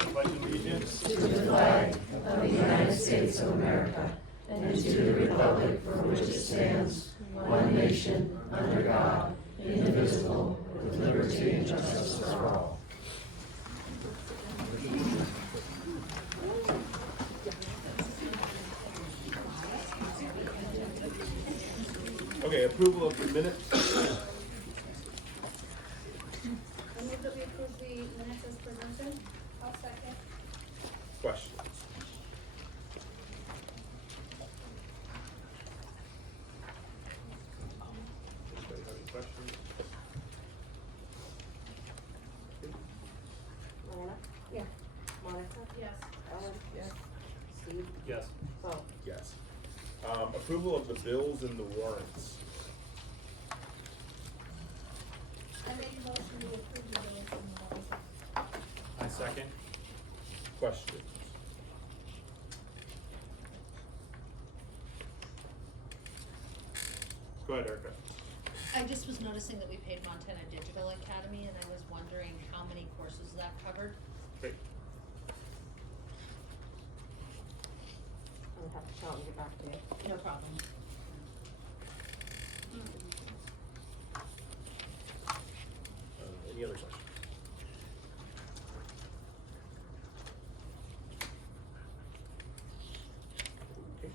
Pledge allegiance to the flag of the United States of America and to the republic for which it stands, one nation, under God, indivisible, with liberty and justice for all. Okay, approval of the minutes. I move that we approve the minutes as presented. I'll second. Questions? Anybody have any questions? Lana? Yeah. Monica? Yes. Ellen? Yes. Steve? Yes. Bo? Yes. Approval of the bills and the warrants. I make a motion to approve the bills and the warrants. I second. Questions? Go ahead, Erica. I just was noticing that we paid Montana Digital Academy, and I was wondering how many courses that covered. Okay. I'll have to tell and get back to you. No problem. Any other questions? Okay.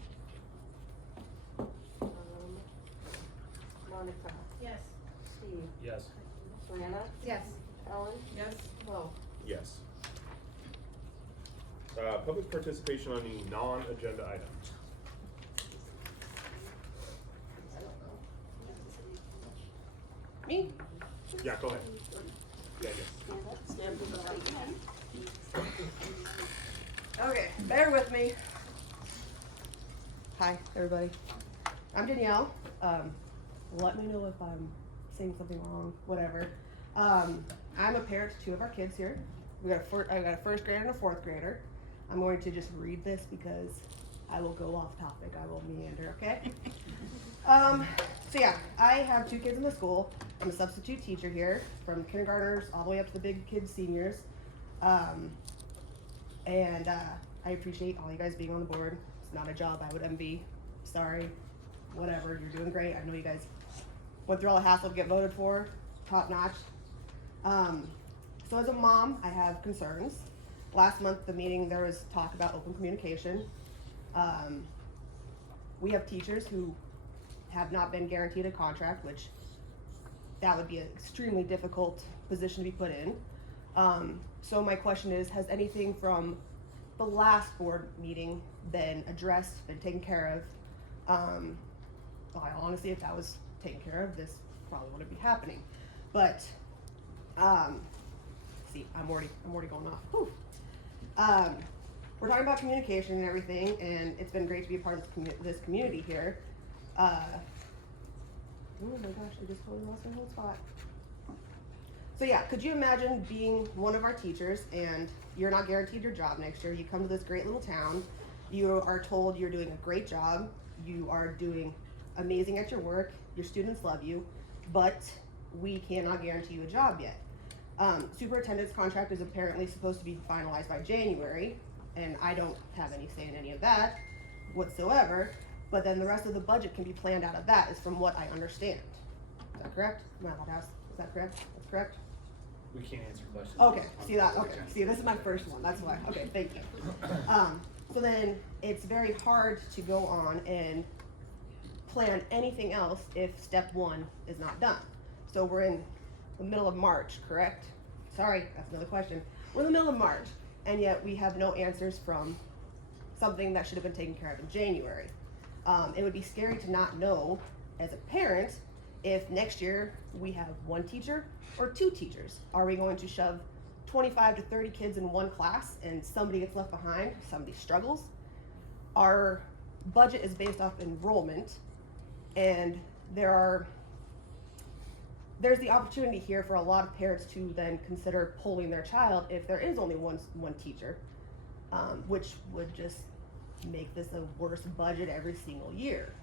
Monica? Yes. Steve? Yes. Lana? Yes. Ellen? Yes. Bo? Yes. Public participation on any non-agenda items. Me? Yeah, go ahead. Yeah, Stand up. Okay, bear with me. Hi, everybody. I'm Danielle. Let me know if I'm saying something wrong, whatever. I'm a parent to two of our kids here. I got a first grader and a fourth grader. I'm going to just read this because I will go off topic. I will meander, okay? So yeah, I have two kids in the school. I'm a substitute teacher here, from kindergartners all the way up to the big kids, seniors. And I appreciate all you guys being on the board. It's not a job I would envy. Sorry, whatever, you're doing great. I know you guys went through all the hassle to get voted for, top notch. So as a mom, I have concerns. Last month, the meeting, there was talk about open communication. We have teachers who have not been guaranteed a contract, which that would be an extremely difficult position to be put in. So my question is, has anything from the last board meeting been addressed, been taken care of? Well, honestly, if that was taken care of, this probably wouldn't be happening. But, see, I'm already going off. Whew. We're talking about communication and everything, and it's been great to be a part of this community here. Oh my gosh, I just totally lost my whole spot. So yeah, could you imagine being one of our teachers and you're not guaranteed your job next year? You come to this great little town, you are told you're doing a great job, you are doing amazing at your work, your students love you, but we cannot guarantee you a job yet. Superintendent's contract is apparently supposed to be finalized by January, and I don't have any say in any of that whatsoever, but then the rest of the budget can be planned out of that, is from what I understand. Is that correct? Am I allowed to ask? Is that correct? That's correct? We can't answer questions. Okay, see that, okay, see, this is my first one, that's why, okay, thank you. So then, it's very hard to go on and plan anything else if step one is not done. So we're in the middle of March, correct? Sorry, that's another question. We're in the middle of March, and yet we have no answers from something that should have been taken care of in January. It would be scary to not know, as a parent, if next year we have one teacher or two teachers. Are we going to shove 25 to 30 kids in one class and somebody gets left behind, somebody struggles? Our budget is based off enrollment, and there's the opportunity here for a lot of parents to then consider pulling their child if there is only one teacher, which would just make this a worse budget every single year.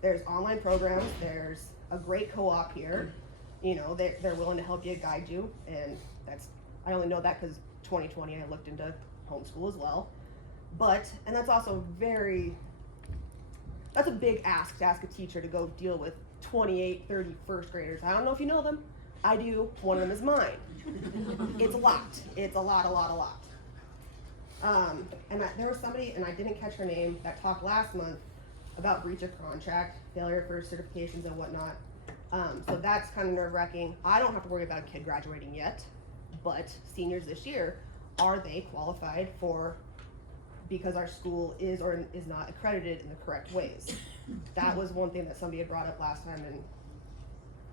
There's online programs, there's a great co-op here. you know, they're willing to help you, guide you, and I only know that because 2020 I looked into homeschool as well. But, and that's also that's a big ask to ask a teacher to go deal with 28, 30 first graders. I don't know if you know them. I do. One of them is mine. It's a lot. It's a lot. There was somebody, and I didn't catch her name, that talked last month about breach of contract, failure for certifications and whatnot. So that's kind of nerve-wracking. I don't have to worry about a kid graduating yet, but seniors this year, are they qualified for, because our school is or is not accredited in the correct ways? That was one thing that somebody had brought up last time, and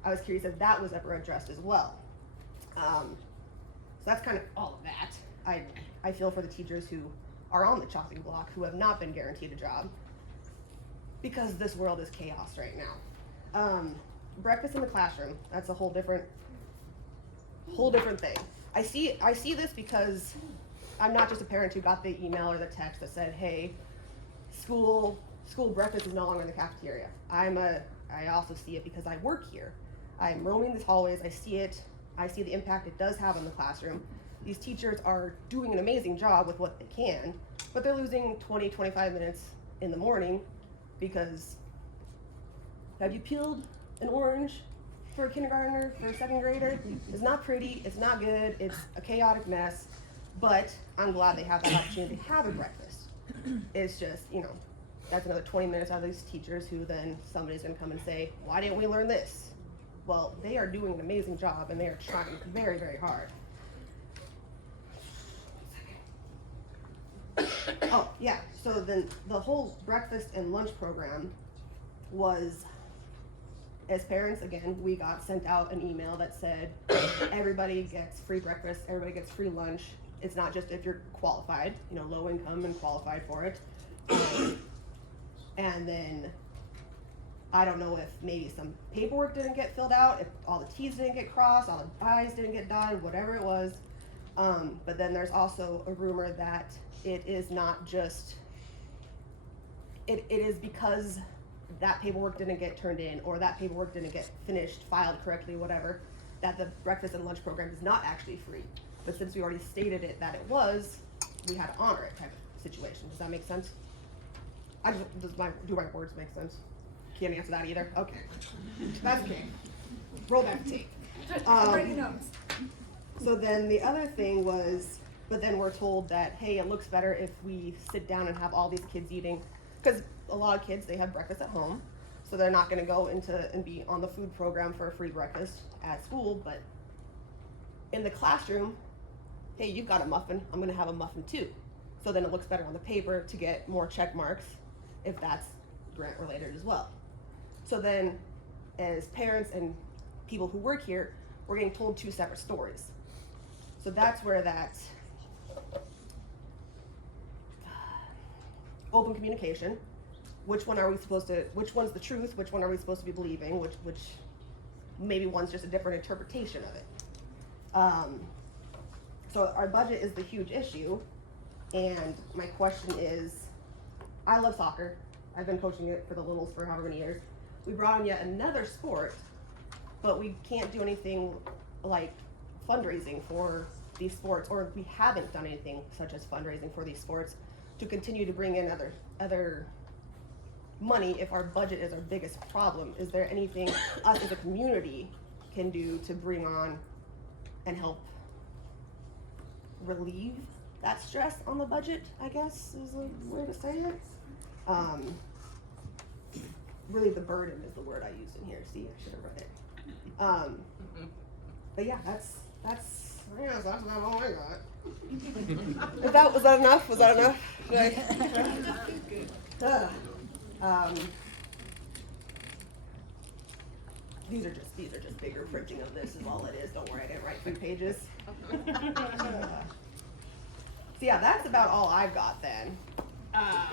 I was curious if that was ever addressed as well. So that's kind of all of that. I feel for the teachers who are on the chopping block, who have not been guaranteed a job, because this world is chaos right now. Breakfast in the classroom, that's a whole different thing. I see this because I'm not just a parent who got the email or the text that said, hey, school breakfast is no longer in the cafeteria. I also see it because I work here. I'm roaming these hallways, I see it, I see the impact it does have on the classroom. These teachers are doing an amazing job with what they can, but they're losing 20, 25 minutes in the morning because, have you peeled an orange for a kindergartner, for a second grader? It's not pretty, it's not good, it's a chaotic mess, but I'm glad they have that opportunity to have a breakfast. It's just, you know, that's another 20 minutes out of these teachers who then somebody's gonna come and say, why didn't we learn this? Well, they are doing an amazing job and they are trying very, very hard. Oh, yeah, so then the whole breakfast and lunch program was, as parents, again, we got sent out an email that said everybody gets free breakfast, everybody gets free lunch. It's not just if you're qualified, you know, low income and qualified for it. And then I don't know if maybe some paperwork didn't get filled out, if all the T's didn't get crossed, all the I's didn't get dotted, whatever it was. But then there's also a rumor that it is not just, it is because that paperwork didn't get turned in or that paperwork didn't get finished, filed correctly, whatever, that the breakfast and lunch program is not actually free. But since we already stated it that it was, we had to honor it type of situation. Does that make sense? Do my words make sense? Can't answer that either? Okay. That's okay. Roll back the tape. Writing notes. So then the other thing was, but then we're told that, hey, it looks better if we sit down and have all these kids eating, because a lot of kids, they have breakfast at home, so they're not gonna go into and be on the food program for a free breakfast at school, but in the classroom, hey, you've got a muffin, I'm gonna have a muffin too. So then it looks better on the paper to get more check marks if that's grant related as well. So then as parents and people who work here, we're getting told two separate stories. So that's where that open communication, which one's the truth, which one are we supposed to be believing, which maybe one's just a different interpretation of it. So our budget is the huge issue, and my question is, I love soccer. I've been coaching it for the littles for however many years. We brought in yet another sport, but we can't do anything like fundraising for these sports, or we haven't done anything such as fundraising for these sports to continue to bring in other money if our budget is our biggest problem. Is there anything us as a community can do to bring on and help relieve that stress on the budget, I guess is a way to say it. Really the burden is the word I used in here. See, I should have read it. But yeah, that's about all I got. Was that enough? Was that enough? These are just bigger printing of this is all it is. Don't worry, I didn't write 3 pages. So yeah, that's about all I've got then. I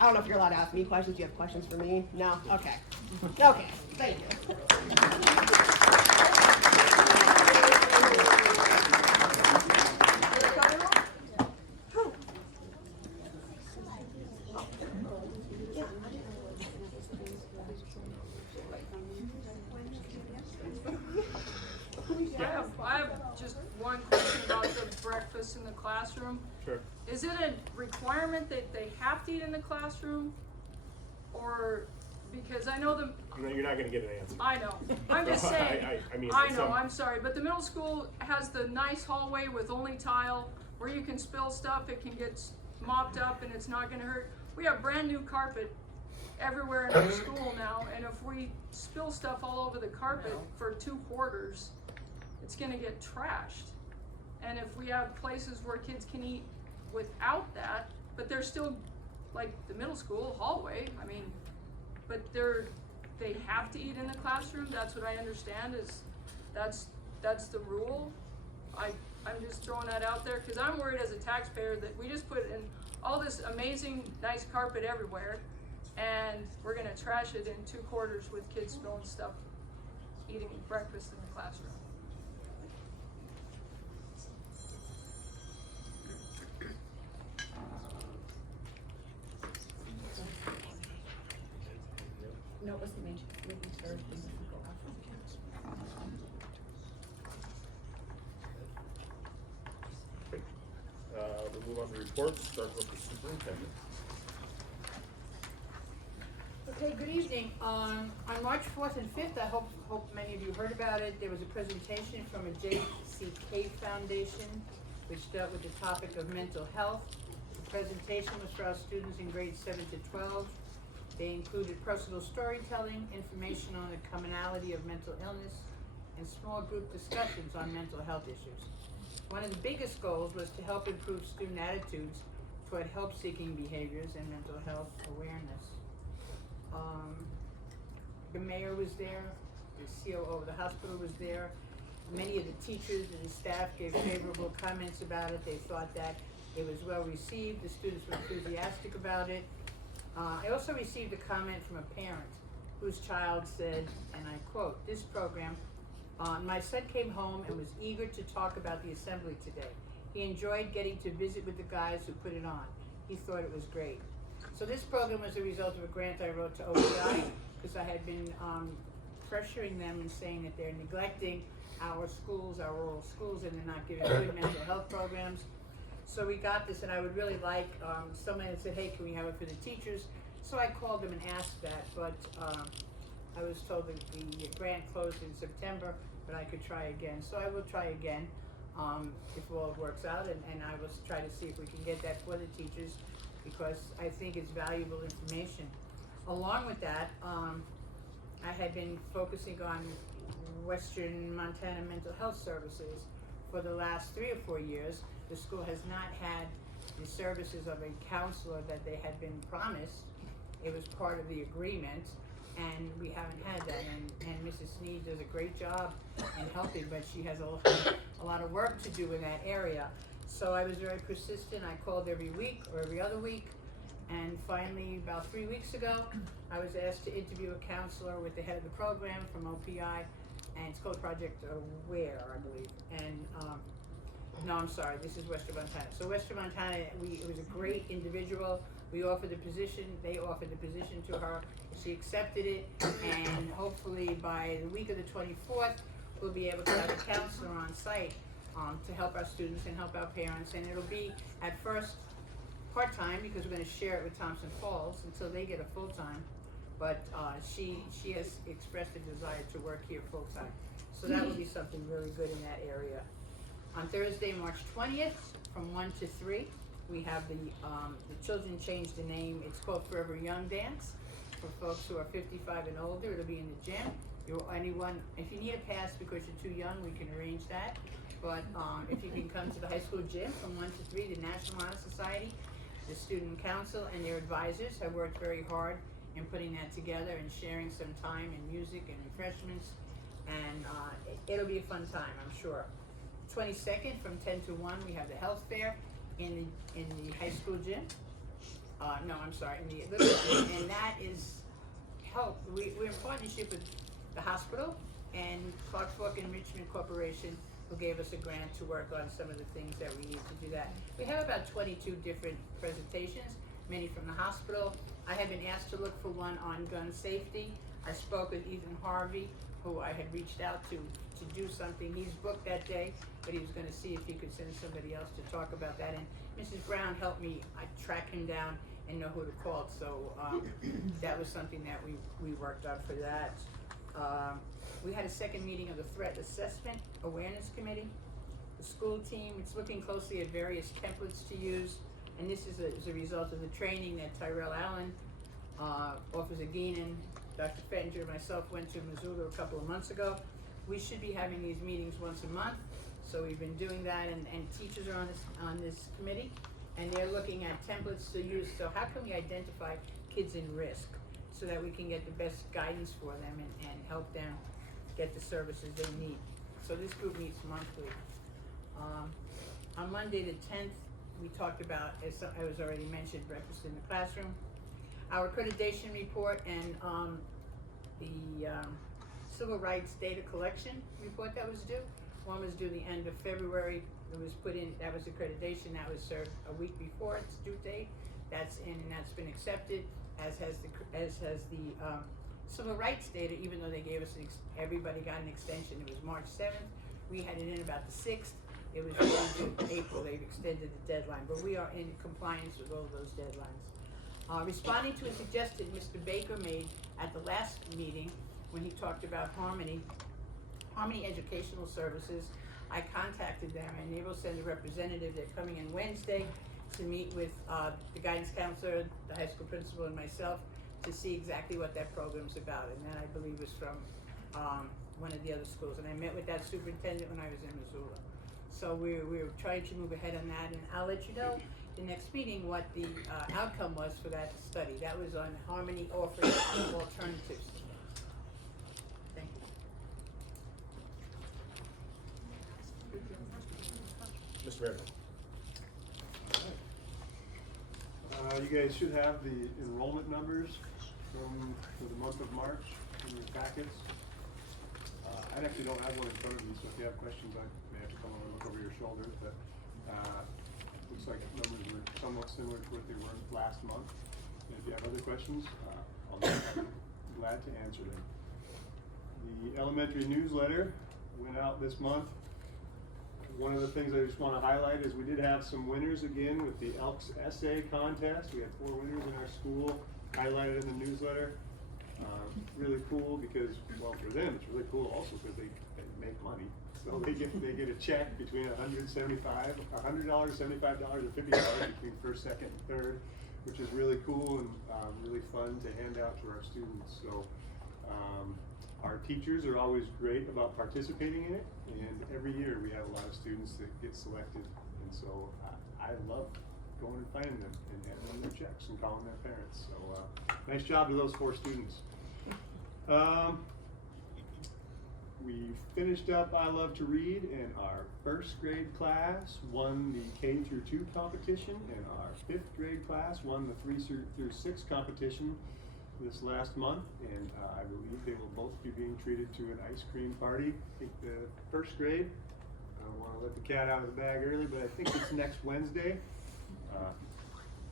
don't know if you're allowed to ask me questions. Do you have questions for me? No? Okay. Okay, thank you. I have just one question about the breakfast in the classroom. Sure. Is it a requirement that they have to eat in the classroom? Or, because I know You're not gonna get an answer. I know, I'm just No, saying, I mean, I know, some- I'm sorry, but the middle school has the nice hallway with only tile, where you can spill stuff, it can get mopped up and it's not gonna hurt. We have brand new carpet everywhere in our school now, and if we spill stuff all over the carpet for 2 quarters, it's gonna get trashed. And if we have places where kids can eat without that, but they're still, like the middle school hallway, I mean, but they have to eat in the classroom, that's what I understand is, that's the rule. I'm just throwing that out there, cause I'm worried as a taxpayer that we just put in all this amazing, nice carpet everywhere, and we're gonna trash it in 2 quarters with kids spilling stuff, eating breakfast in the classroom. No, it wasn't me. We'll move on to reports, starting with the superintendent. Okay, good evening. On March 4th and 5th, I hope many of you heard about it. There was a presentation from a JCK Foundation which dealt with the topic of mental health. The presentation was for our students in grades 7 to 12. They included personal storytelling, information on the commonality of mental illness, and small group discussions on mental health issues. One of the biggest goals was to help improve student attitudes toward help-seeking behaviors and mental health awareness. The mayor was there, the COO of the hospital was there. Many of the teachers and the staff gave favorable comments about it. They thought that it was well received. The students were enthusiastic about it. I also received a comment from a parent whose child said, and I quote, "This program, my son came home and was eager to talk about the assembly today. He enjoyed getting to visit with the guys who put it on. He thought it was great." So this program was a result of a grant I wrote to OPI because I had been pressuring them and saying that they're neglecting our schools, our rural schools, and they're not giving good mental health programs. So we got this, and I would really like, someone had said, "Hey, can we have it for the teachers?" So I called them and asked that, but I was told that the grant closed in September, but I could try again. So I will try again if all works out, and I will try to see if we can get that for the teachers, because I think it's valuable information. Along with that, I had been focusing on Western Montana Mental Health Services for the last 3 or 4 years. The school has not had the services of a counselor that they had been promised. It was part of the agreement, and we haven't had that. And Mrs. Sneed does a great job in helping, but she has a lot of work to do in that area. So I was very persistent. I called every week or every other week, and finally, about 3 weeks ago, I was asked to interview a counselor with the head of the program from OPI, and it's called Project Aware, I believe. And no, I'm sorry, this is Western Montana. So Western Montana, it was a great individual. We offered the position, they offered the position to her. She accepted it, and hopefully by the week of the 24th, we'll be able to have a counselor on site to help our students and help our parents. And it'll be at first part-time, because we're gonna share it with Thompson Falls until they get a full-time. But she has expressed a desire to work here full-time. So that would be something really good in that area. On Thursday, March 20th, from 1 to 3, we have the children changed the name. It's called Forever Young Dance for folks who are 55 and older. It'll be in the gym. If you need a pass because you're too young, we can arrange that. But if you can come to the high school gym from 1 to 3, the National Honor Society, the Student Council, and their advisors have worked very hard in putting that together and sharing some time and music and refreshments. And it'll be a fun time, I'm sure. 22nd from 10 to 1, we have the health fair in the high school gym. In the little gym, and that is help. We're in partnership with the hospital and Clark Fork Enrichment Corporation, who gave us a grant to work on some of the things that we need to do that. We have about 22 different presentations, many from the hospital. I have been asked to look for one on gun safety. I spoke with Ethan Harvey, who I had reached out to do something. He's booked that day, but he was gonna see if he could send somebody else to talk about that. And Mrs. Brown helped me, I track him down and know who to call. So, that was something that we worked on for that. We had a second meeting of the Threat Assessment Awareness Committee. The school team, it's looking closely at various templates to use. And this is a result of the training that Tyrell Allen, Officer Geenan, Dr. Fettinger, and myself went to Missoula a couple of months ago. We should be having these meetings once a month, so we've been doing that, and teachers are on this committee, and they're looking at templates to use. So how can we identify kids in risk so that we can get the best guidance for them and help them get the services they need? So this group meets monthly. On Monday the 10th, we talked about, as I was already mentioned, breakfast in the classroom, our accreditation report, and the civil rights data collection report that was due. One was due the end of February. It was put in, that was accreditation, that was served a week before its due date. That's in and that's been accepted, as has the civil rights data, even though they gave us, everybody got an extension. It was March 7th. We had it in about the 6th. It was due April. They've extended the deadline, but we are in compliance with all of those deadlines. Responding to a suggestion Mr. Baker made at the last meeting when he talked about Harmony Educational Services, I contacted them and they will send a representative. They're coming in Wednesday to meet with the guidance counselor, the high school principal, and myself to see exactly what that program's about. And that, I believe, is from one of the other schools. And I met with that superintendent when I was in Missoula. So we're trying to move ahead on that, and I'll let you know the next meeting what the outcome was for that study. That was on Harmony offering alternatives. Thank you. Mr. Mayor. You guys should have the enrollment numbers for the month of March in your packets. I actually don't have one in front of me, so if you have questions, I may have to come over and look over your shoulders, but looks like numbers were somewhat similar to what they were last month. And if you have other questions, I'll be glad to answer them. The elementary newsletter went out this month. One of the things I just want to highlight is we did have some winners again with the Elks Essay Contest. We had 4 winners in our school highlighted in the newsletter. Really cool because, well, for them it's really cool also because they make money. So they get a check between $100, $75, and $50 between first, second, and third, which is really cool and really fun to hand out to our students. So our teachers are always great about participating in it, and every year we have a lot of students that get selected, and so I love going and finding them and handing them their checks and calling their parents. So nice job to those 4 students. We finished up I Love to Read, and our 1st grade class won the K through 2 competition, and our 5th grade class won the 3 through 6 competition this last month, and I believe they will both be being treated to an ice cream party. I think the 1st grade, I don't want to let the cat out of the bag early, but I think it's next Wednesday.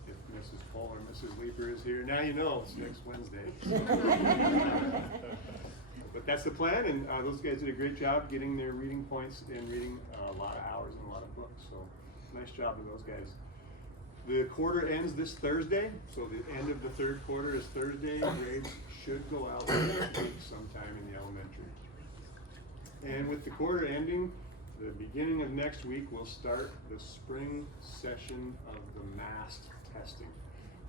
If Mrs. Cole or Mrs. Leeper is here, now you know it's next Wednesday. But that's the plan, and those guys did a great job getting their reading points and reading a lot of hours and a lot of books, so nice job to those guys. The quarter ends this Thursday, so the end of the 3rd quarter is Thursday. Grades should go out next week sometime in the elementary. And with the quarter ending, the beginning of next week we'll start the spring session of the MAST testing,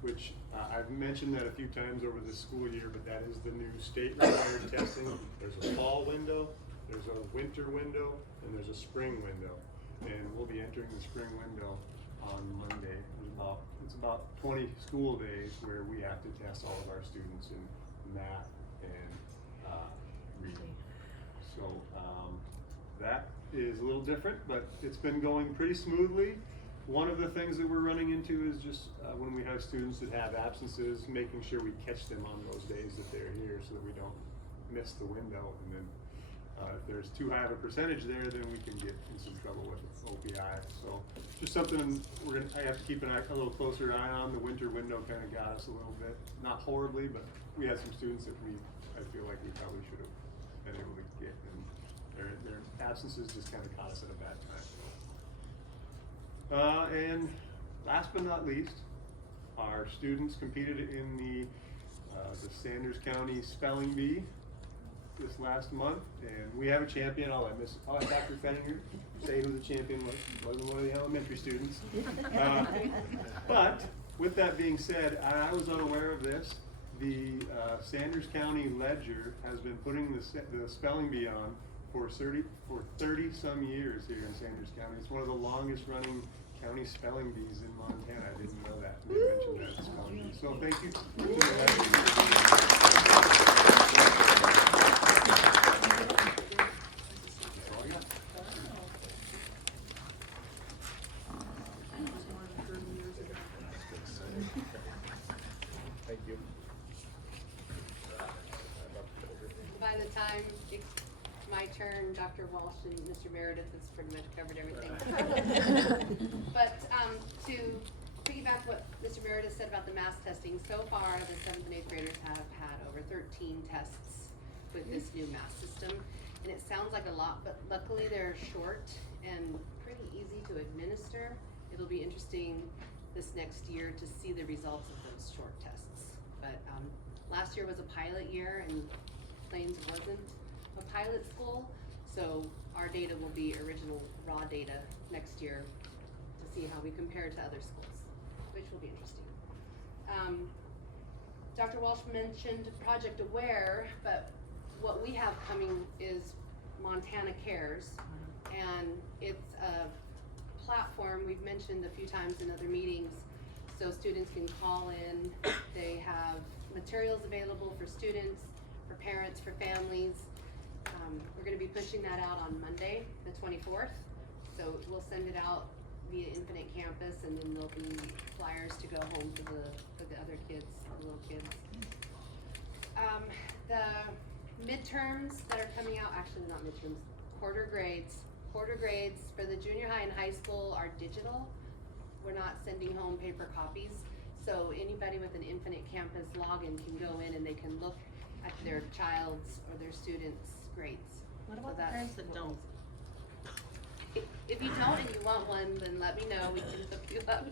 which I've mentioned that a few times over the school year, but that is the new state required testing. There's a fall window, there's a winter window, and there's a spring window. And we'll be entering the spring window on Monday. It's about 20 school days where we have to test all of our students in math and reading. So that is a little different, but it's been going pretty smoothly. One of the things that we're running into is just when we have students that have absences, making sure we catch them on those days that they're here so that we don't miss the window. And then if there's too high of a percentage there, then we can get in some trouble with OPI. So just something I have to keep a little closer eye on. The winter window kind of got us a little bit, not horribly, but we had some students that I feel like we probably should have been able to get, and their absences just kind of caught us at a bad time. And last but not least, our students competed in the Sanders County Spelling Bee this last month, and we have a champion. I'll let Dr. Fenninger say who the champion was. It wasn't one of the elementary students. But with that being said, I was unaware of this. The Sanders County Ledger has been putting the spelling bee on for 30 some years here in Sanders County. It's one of the longest running county spelling bees in Montana. I didn't know that. They mentioned that spelling bee. So thank you to the Ledger. That's all I got. Thank you. By the time it's my turn, Dr. Walsh and Mr. Meredith has pretty much covered everything. But to piggyback what Mr. Meredith said about the mass testing, so far the 7th and 8th graders have had over 13 tests with this new mass system. And it sounds like a lot, but luckily they're short and pretty easy to administer. It'll be interesting this next year to see the results of those short tests. But last year was a pilot year and Plains wasn't a pilot school, so our data will be original raw data next year to see how we compare to other schools, which will be interesting. Dr. Walsh mentioned Project Aware, but what we have coming is Montana Cares, and it's a platform we've mentioned a few times in other meetings, so students can call in. They have materials available for students, for parents, for families. We're going to be pushing that out on Monday, the 24th. So we'll send it out via Infinite Campus, and then there'll be flyers to go home for the other kids, the little kids. The midterms that are coming out, actually not midterms, quarter grades for the junior high and high school are digital. We're not sending home paper copies. So anybody with an Infinite Campus login can go in and they can look at their child's or their student's grades. What So about the that's parents that what don't? If you don't and you want one, then let me know, we can hook you up.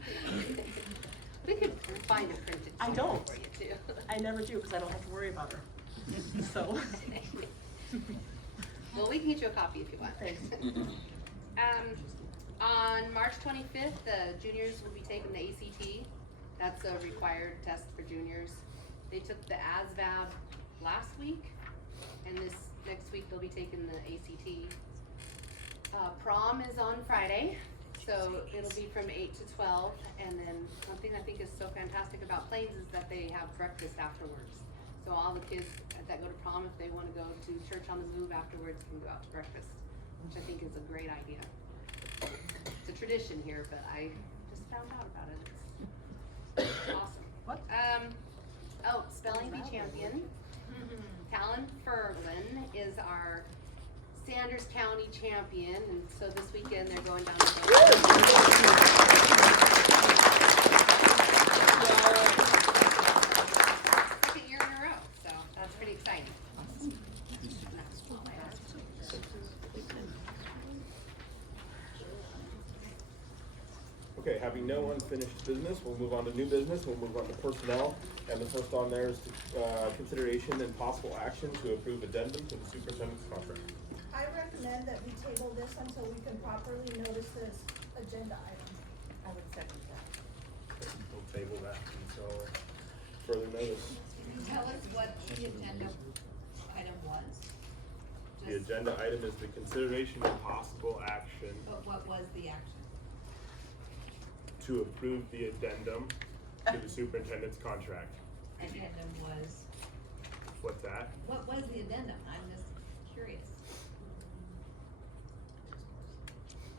We could find a printed I copy don't. for you too. I never do because I don't have to worry about her. So. Well, we can get you a copy if you want. Thanks. On March 25th, the juniors will be taking the ACT. That's a required test for juniors. They took the ASVAB last week, and this next week they'll be taking the ACT. Prom is on Friday, so it'll be from 8 to 12, and then something I think is so fantastic about Plains is that they have breakfast afterwards. So all the kids that go to prom, if they want to go to Church on the Move afterwards, can go out to breakfast, which I think is a great idea. It's a tradition here, but I just found out about it. It's awesome. What? Spelling Bee champion. Talon Ferlin is our Sanders County champion, and so this weekend they're going down to second year in a row, so that's pretty exciting. Okay, having no unfinished business, we'll move on to new business. We'll move on to personnel. And the first on there is consideration and possible action to approve addendum to the superintendent's contract. I recommend that we table this until we can properly notice this agenda item. I would second that. We'll table that until further notice. Tell us what the agenda item was. The agenda item is the consideration and possible action But what was the action? to approve the addendum to the superintendent's contract. Addendum was, What's that? what was the addendum? I'm just curious.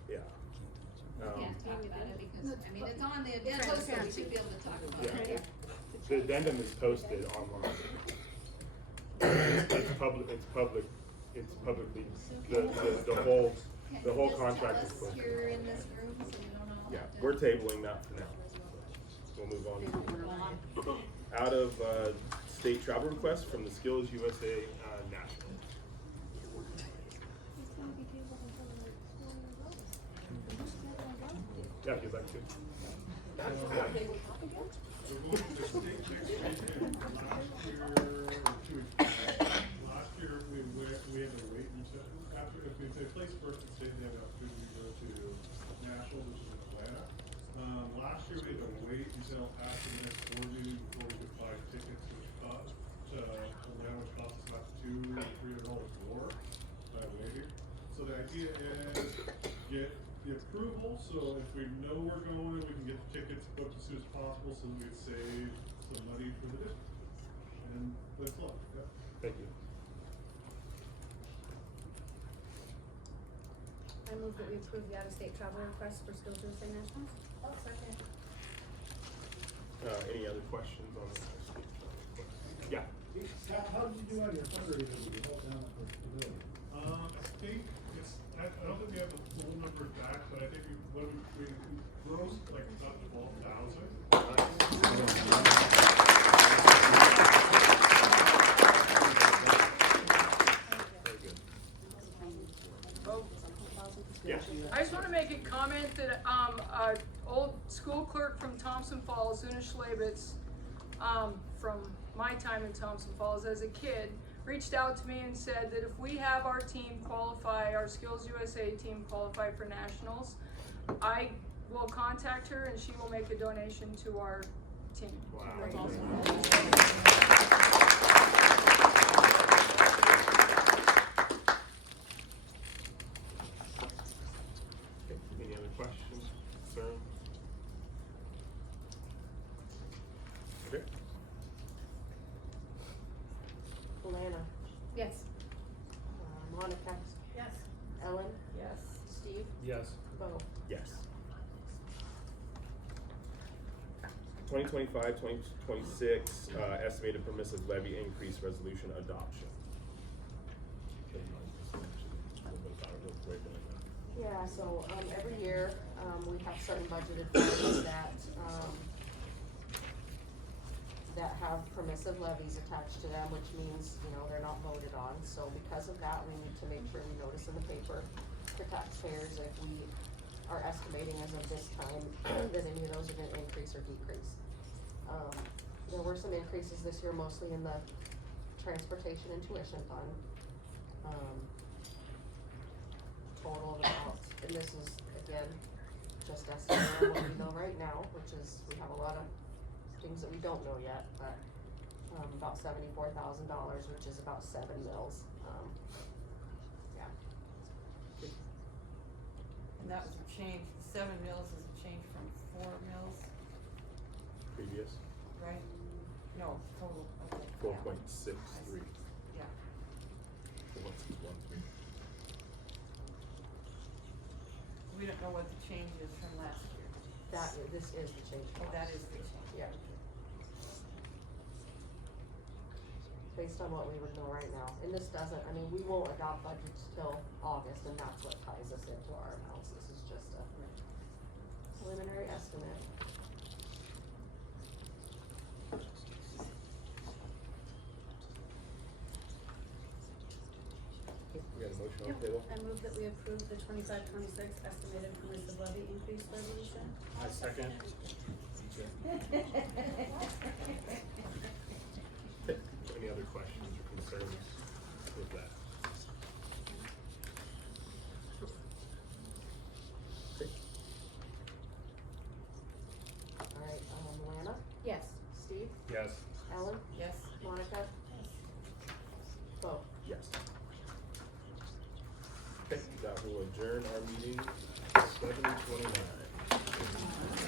Yeah. We can't talk about it because, I mean, it's on the agenda, so we should be able to talk about Yeah. it. The addendum is posted online. It's publicly, the whole contract is Can you just tell us posted. you're in this room, so you don't know how Yeah, to. we're tabling that for now. We'll move on. Out of state travel requests from the Skills USA National. Yeah, if you'd like to. We're going to the state next week, and last year we had to wait until after, if they placed first in state, they had an opportunity to go to nationals, which is in Atlanta. Last year we had to wait until after the next board meeting before we could buy tickets, which cost, Atlanta, which cost us about $200 or $300 more by waiting. So the idea is get the approval, so if we know we're going, we can get the tickets booked as soon as possible, so that we save some money for the district. And that's all. Yep. Thank you. I move that we approve the out-of-state travel request for Skills USA Nationals. I'll second. Any other questions on the out-of-state travel request? Yeah. How did you do on your fundraising when you held down the first pavilion? I think it's, I don't think we have the full numbers back, but I think we grossed like about 12,000. Very good. Oh, Yeah. I just wanna make a comment that, a old school clerk from Thompson Falls, Una Schlabitz, from my time in Thompson Falls as a kid, reached out to me and said that if we have our team qualify, our Skills USA team qualify for nationals, I will contact her and she will make a donation to our team. Wow. That's awesome. Okay. Any other questions, concerns? Okay. Alana, Yes. Monica, Yes. Ellen, Yes. Steve, Yes. Bo. Yes. 2025-2026 estimated permissive levy increase resolution adoption. Okay, you might just mention a little bit about it real quick. Yeah, so, every year, we have certain budgeted funds that have permissive levies attached to them, which means, they're not voted on. So because of that, we need to make sure we notice in the paper for taxpayers if we are estimating as of this time that any of those are gonna increase or decrease. There were some increases this year, mostly in the transportation and tuition fund. Total of about, and this is, again, just estimating what we know right now, which is, we have a lot of things that we don't know yet, but, about $74,000, which is about 7 mills, yeah. And that was a change, 7 mills is a change from 4 mills, Previous, right? No, total, okay. 4.63. Yeah. 4.613. We don't know what the change is from last year. This is the change. Oh, that is the change. Yeah. Based on what we would know right now, and this doesn't, we won't adopt budgets till August, and that's what ties us into our amounts, this is just a preliminary estimate. We got a motion on the table? I move that we approve the 25-26 estimated permissive levy increase resolution. I second. Any other questions or concerns with that? Okay. Alright, Lana, Yes. Steve, Yes. Ellen, Yes? Monica, Bo. Yes. Okay, that will adjourn our meeting at 7:29.